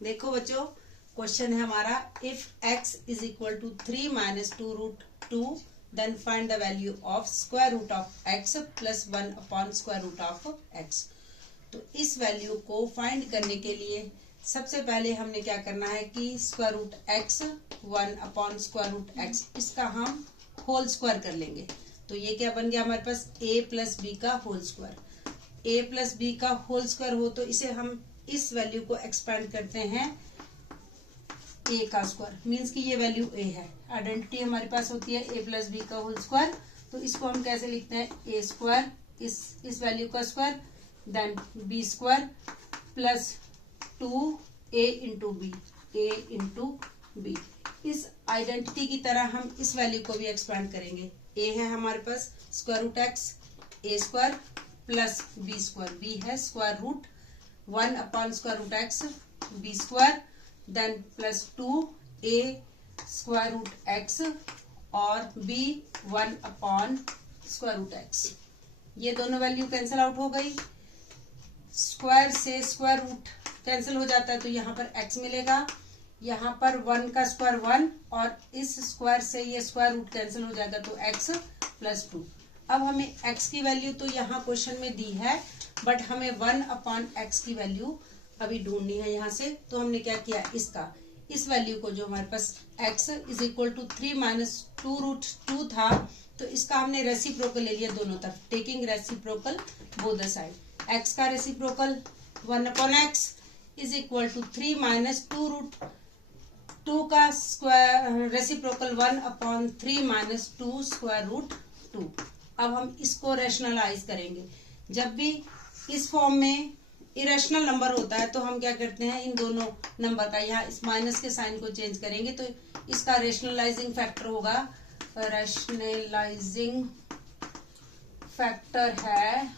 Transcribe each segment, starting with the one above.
देखो बच्चों, क्वेश्चन है हमारा, if x is equal to 3 minus 2√2 then find the value of square root of x plus 1 upon square root of x। तो इस value को find करने के लिए सबसे पहले हमने क्या करना है कि square root x 1 upon square root x इसका हम होल स्क्वायर कर लेंगे। तो ये क्या बन गया हमारे पास, a प्लस बी का whole square. a plus b का होल स्क्वायर हो तो इसे हम इस वैल्यू को एक्सपेंड करते हैं a का स्क्वायर, मीन्स कि ये वैल्यू a है। आइडेंटिटी हमारे पास होती है a प्लस बी का होल स्क्वायर। तो इसको हम कैसे लिखते हैं, a स्क्वायर इस वैल्यू का square then b square plus 2a into b, a into b. इस आइडेंटिटी की तरह हम इस वैल्यू को भी एक्सपेंड करेंगे। a है हमारे पास square root x, a square plus b square, b है square root 1 upon square root x b square then plus 2a square root x और b 1 upon square root x। ये दोनों वैल्यू कैंसिल आउट हो गई, square से square root cancel हो जाता है तो यहाँ पर x मिलेगा, यहाँ पर 1 का स्क्वायर 1 और इस स्क्वायर से ये स्क्वायर रूट कैंसिल हो जाएगा तो x प्लस 2। अब हमें x की वैल्यू तो यहाँ क्वेश्चन में दी है, बट हमें 1 अपॉन x की वैल्यू अभी ढूंढनी है यहाँ से। तो हमने क्या किया, इस वैल्यू को जो हमारे पास x is equal to 3 minus 2√2 था, तो इसका हमने रेसिप्रोकल ले लिया दोनों तरफ, taking reciprocal both the side. x का reciprocal 1 upon x is equal to 3 minus 2√2 का square reciprocal 1 upon 3 minus 2 square root 2। अब हम इसको रैशनलाइज करेंगे। जब भी इस फॉर्म में इरेशनल नंबर होता है तो हम क्या करते हैं, इन दोनों नंबर का यहाँ इस माइनस के साइन को चेंज करेंगे तो इसका रैशनलाइजिंग फैक्टर होगा, रैशनलाइजिंग फैक्टर है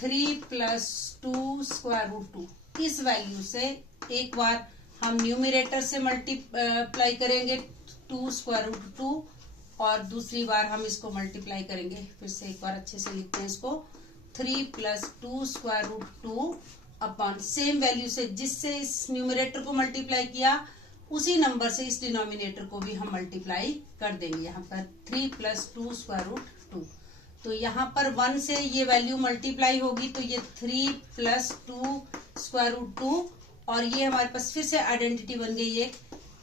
3 प्लस 2 स्क्वायर रूट 2। इस वैल्यू से एक बार हम न्यूमरेटर से मल्टीप्लाई करेंगे 2 स्क्वायर रूट 2 और दूसरी बार हम इसको मल्टीप्लाई करेंगे, फिर से एक बार अच्छे से लिखते हैं इसको, 3 plus 2 square root 2 upon same value से जिससे इस न्यूमरेटर को मल्टीप्लाई किया उसी नंबर से इस डिनोमिनेटर को भी हम मल्टीप्लाई कर देंगे। यहाँ पर 3 प्लस 2 स्क्वायर रूट 2, तो यहाँ पर 1 से ये वैल्यू मल्टीप्लाई होगी तो ये 3 प्लस 2 स्क्वायर रूट 2 और ये हमारे पास फिर से आइडेंटिटी बन गई एक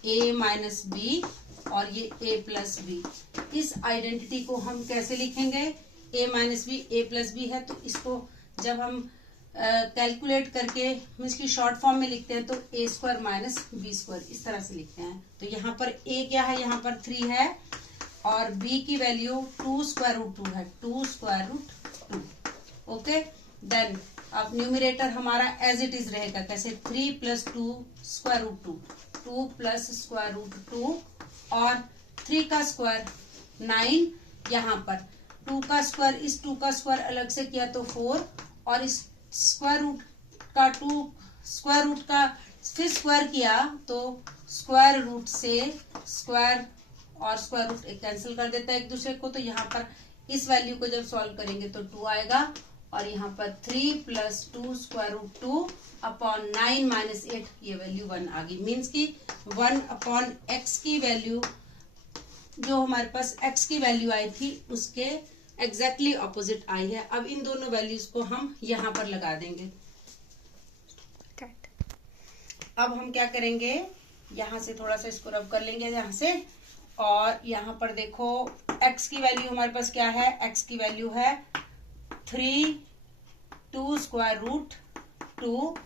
a माइनस बी और ये a प्लस बी। इस आइडेंटिटी को हम कैसे लिखेंगे, a minus b a plus b है तो इसको जब हम कैलकुलेट करके इसकी शॉर्ट फॉर्म में लिखते हैं तो a square minus b square इस तरह से लिखते हैं। तो यहाँ पर a क्या है, यहाँ पर 3 है और b की वैल्यू 2 स्क्वायर रूट 2 है, 2 स्क्वायर रूट 2। ओके, देन अब न्यूमरेटर हमारा एज इट इज रहेगा, कैसे 3 plus 2 square root 2, 2 plus square root 2 और 3 का स्क्वायर 9, यहाँ पर 2 का स्क्वायर, इस 2 का स्क्वायर अलग से किया तो 4 और इस स्क्वायर रूट का 2 स्क्वायर रूट का फिर स्क्वायर किया तो स्क्वायर रूट से स्क्वायर और स्क्वायर रूट कैंसिल कर देता है एक दूसरे को। तो यहाँ पर इस वैल्यू को जब सॉल्व करेंगे तो 2 आएगा और यहाँ पर 3 plus 2 square root 2 upon 9 minus 8 ये वैल्यू 1 आ गई। मीन्स की 1 अपॉन x की वैल्यू जो हमारे पास x की वैल्यू आई थी उसके एग्जैक्टली ऑपोजिट आई है। अब इन दोनों वैल्यूज को हम यहाँ पर लगा देंगे। अब हम क्या करेंगे, यहाँ से थोड़ा सा इसको रब कर लेंगे यहाँ से और यहाँ पर देखो x की वैल्यू हमारे पास क्या है, x की वैल्यू है 2 स्क्वायर रूट 2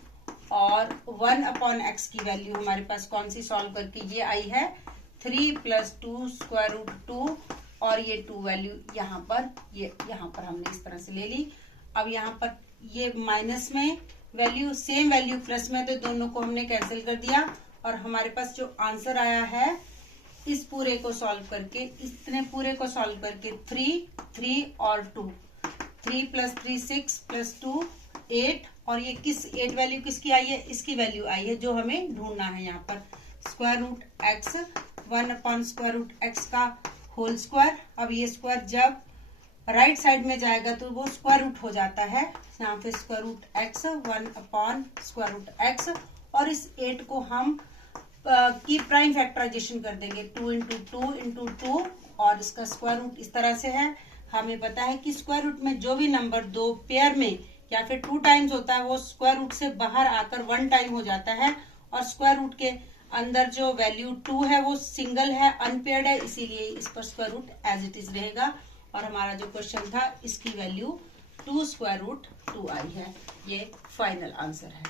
और 1 अपॉन x की वैल्यू हमारे पास कौन सी सॉल्व करके ये आई है 3 प्लस 2 स्क्वायर रूट 2 और ये 2 वैल्यू यहाँ पर हमने इस तरह से ले ली। अब यहाँ पर ये माइनस में वैल्यू सेम वैल्यू प्लस में, तो दोनों को हमने कैंसिल कर दिया और हमारे पास जो आंसर आया है इस पूरे को सॉल्व करके, इतने पूरे को सॉल्व करके 3 और 2, 3 प्लस 3 6 प्लस 2 8 और ये 8 वैल्यू किसकी आई है, इसकी वैल्यू आई है जो हमें ढूंढना है। यहाँ पर square root x 1 upon square root x का होल स्क्वायर। अब ये स्क्वायर जब राइट साइड में जाएगा तो वो स्क्वायर रूट हो जाता है। यहाँ पे square root x 1 upon square root x, और इस 8 को हम की प्राइम फैक्टराइजेशन कर देंगे 2 इंटू 2 इंटू 2, और इसका स्क्वायर रूट इस तरह से है। हमें पता है कि स्क्वायर रूट में जो भी नंबर दो पेयर में या फिर 2 टाइम्स होता है वो स्क्वायर रूट से बाहर आकर 1 टाइम हो जाता है, और स्क्वायर रूट के अंदर जो वैल्यू 2 है वो सिंगल है, अनपेयर्ड है, इसीलिए इस पर square root as it is रहेगा। और हमारा जो क्वेश्चन था इसकी वैल्यू 2 स्क्वायर रूट 2 आई है। ये फाइनल आंसर है।